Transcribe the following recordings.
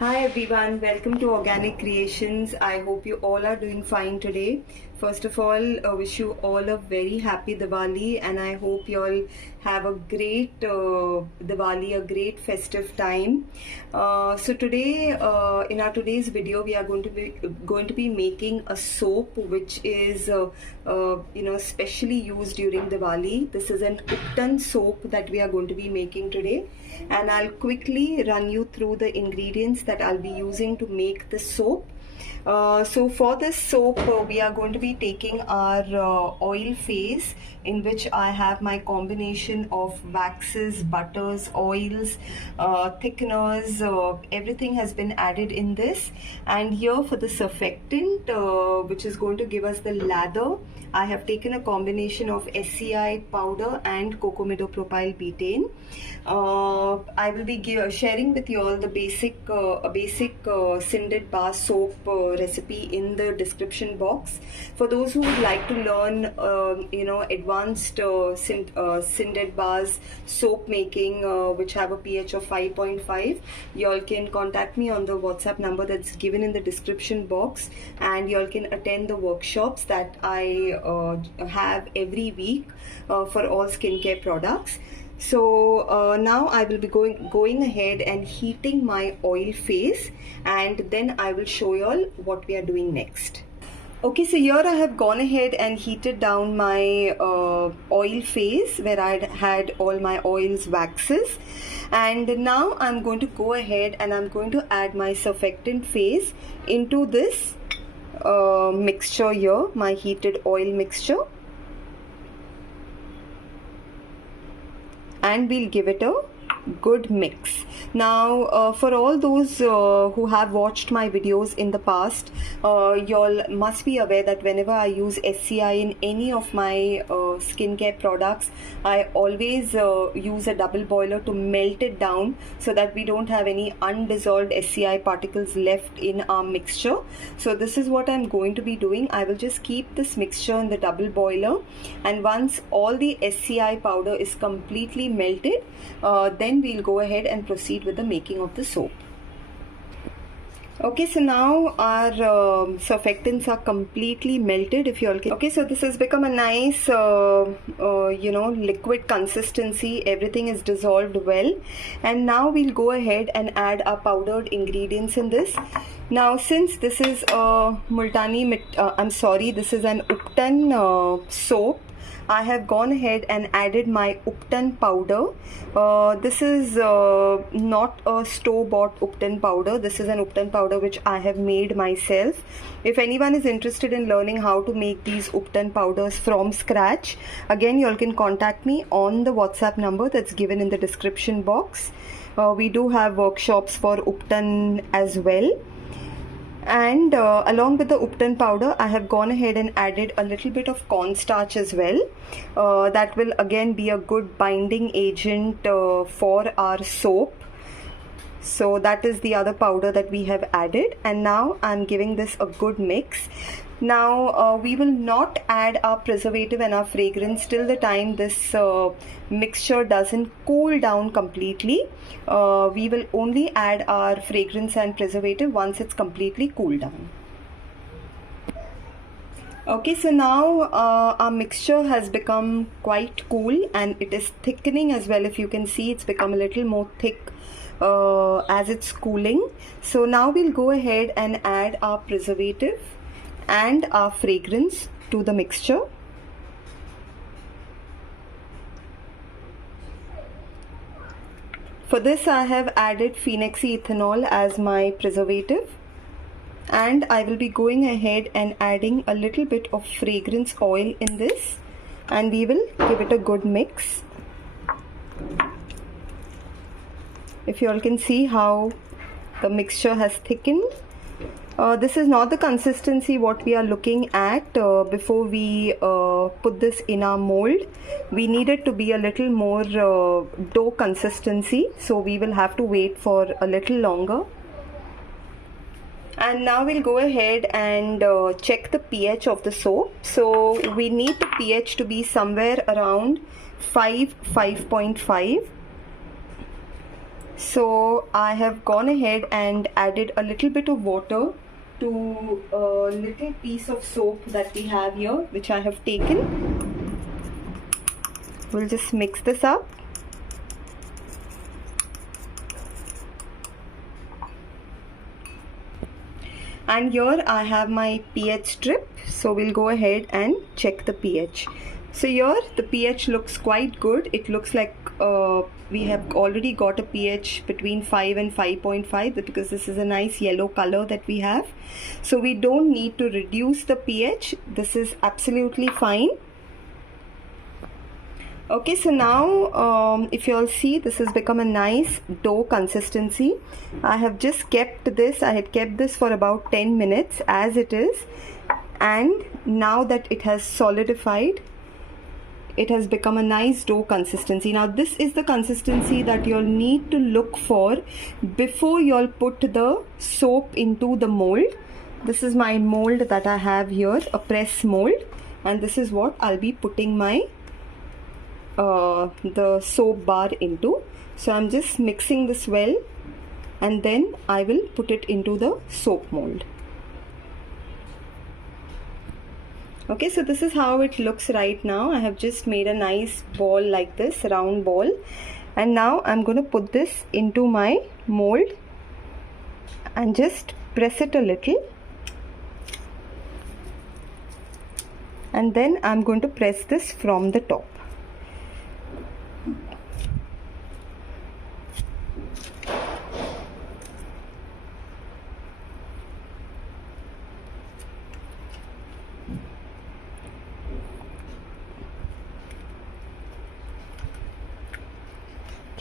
Hi everyone, welcome to Organic Creations. I hope you all are doing fine today. First of all, wish you all a very happy Diwali, and I hope you all have a great Diwali, a great festive time. So today, in our today's video, we are going to be making a soap which is specially used during Diwali. This is an Ubtan soap that we are going to be making today, and I'll quickly run you through the ingredients that I'll be using to make the soap. So for this soap, we are going to be taking our oil phase, in which I have my combination of waxes, butters, oils, thickeners, everything has been added in this. And here for the surfactant, which is going to give us the lather, I have taken a combination of SCI powder and cocamidopropyl betaine. I will be sharing with you all the basic scented bar soap recipe in the description box. For those who would like to learn advanced scented bars soap making, which have a pH of 5.5, you all can contact me on the WhatsApp number that's given in the description box, and you all can attend the workshops that I have every week for all skincare products. So now I will be going ahead and heating my oil phase, and then I will show you all what we are doing next. Okay, so here I have gone ahead and heated down my oil phase, where I had all my oils, waxes, and now I'm going to go ahead and I'm going to add my surfactant phase into this mixture here, my heated oil mixture, and we'll give it a good mix. Now for all those who have watched my videos in the past, y'all must be aware that whenever I use SCI in any of my skincare products, I always use a double boiler to melt it down so that we don't have any undissolved SCI particles left in our mixture. So this is what I'm going to be doing. I will just keep this mixture in the double boiler, and once all the SCI powder is completely melted, then we'll go ahead and proceed with the making of the soap. Okay, so now our surfactants are completely melted. If you all can, okay, so this has become a nice liquid consistency. Everything is dissolved well, and now we'll go ahead and add our powdered ingredients in this. Now since this is a this is an Ubtan soap, I have gone ahead and added my Ubtan powder. This is not a store-bought Ubtan powder. This is an Ubtan powder which I have made myself. If anyone is interested in learning how to make these Ubtan powders from scratch, again you all can contact me on the WhatsApp number that's given in the description box. We do have workshops for Ubtan as well. And along with the Ubtan powder, I have gone ahead and added a little bit of cornstarch as well. That will again be a good binding agent for our soap. So that is the other powder that we have added, and now I'm giving this a good mix. Now we will not add our preservative and our fragrance till the time this mixture doesn't cool down completely. We will only add our fragrance and preservative once it's completely cooled down. Okay, so now our mixture has become quite cool, and it is thickening as well. If you can see, it's become a little more thick as it's cooling. So now we'll go ahead and add our preservative and our fragrance to the mixture. For this I have added phenoxyethanol as my preservative, and I will be going ahead and adding a little bit of fragrance oil in this, and we will give it a good mix. If you all can see how the mixture has thickened. This is not the consistency what we are looking at before we put this in our mold. We need it to be a little more dough consistency, so we will have to wait for a little longer. And now we'll go ahead and check the pH of the soap. So we need the pH to be somewhere around 5.5. So I have gone ahead and added a little bit of water to a little piece of soap that we have here, which I have taken. We'll just mix this up. And here I have my pH strip, so we'll go ahead and check the pH. So here the pH looks quite good. It looks like we have already got a pH between 5 and 5.5 because this is a nice yellow color that we have. So we don't need to reduce the pH. This is absolutely fine. Okay, so now if you all see, this has become a nice dough consistency. I have just kept this, I had kept this for about 10 minutes as it is, and now that it has solidified, it has become a nice dough consistency. Now this is the consistency that you'll need to look for before you'll put the soap into the mold. This is my mold that I have here, a press mold, and this is what I'll be putting my the soap bar into. So I'm just mixing this well, and then I will put it into the soap mold. Okay, so this is how it looks right now. I have just made a nice ball like this, round ball, and now I'm going to put this into my mold and just press it a little, and then I'm going to press this from the top.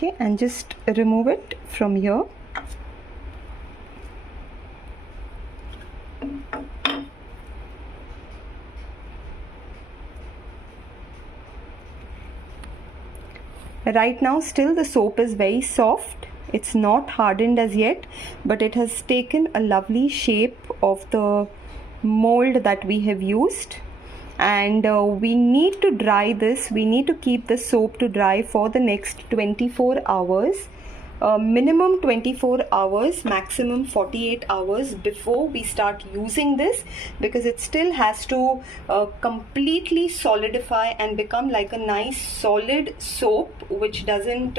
Okay, and just remove it from here. Right now still the soap is very soft. It's not hardened as yet, but it has taken a lovely shape of the mold that we have used. And we need to dry this. We need to keep the soap to dry for the next 24 hours. Minimum 24 hours, maximum 48 hours before we start using this, because it still has to completely solidify and become like a nice solid soap which doesn't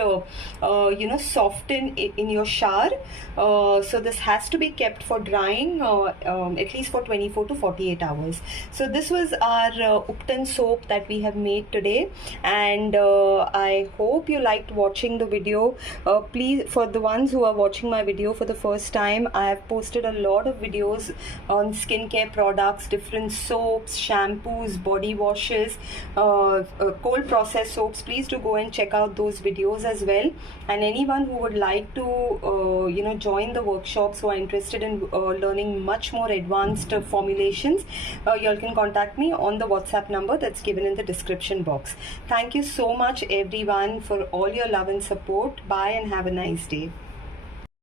soften in your shower. So this has to be kept for drying at least for 24 to 48 hours. So this was our Ubtan soap that we have made today, and I hope you liked watching the video. Please, for the ones who are watching my video for the first time, I have posted a lot of videos on skincare products, different soaps, shampoos, body washes, cold processed soaps. Please do go and check out those videos as well. And anyone who would like to join the workshops, who are interested in learning much more advanced formulations, you all can contact me on the WhatsApp number that's given in the description box. Thank you so much everyone for all your love and support. Bye and have a nice day.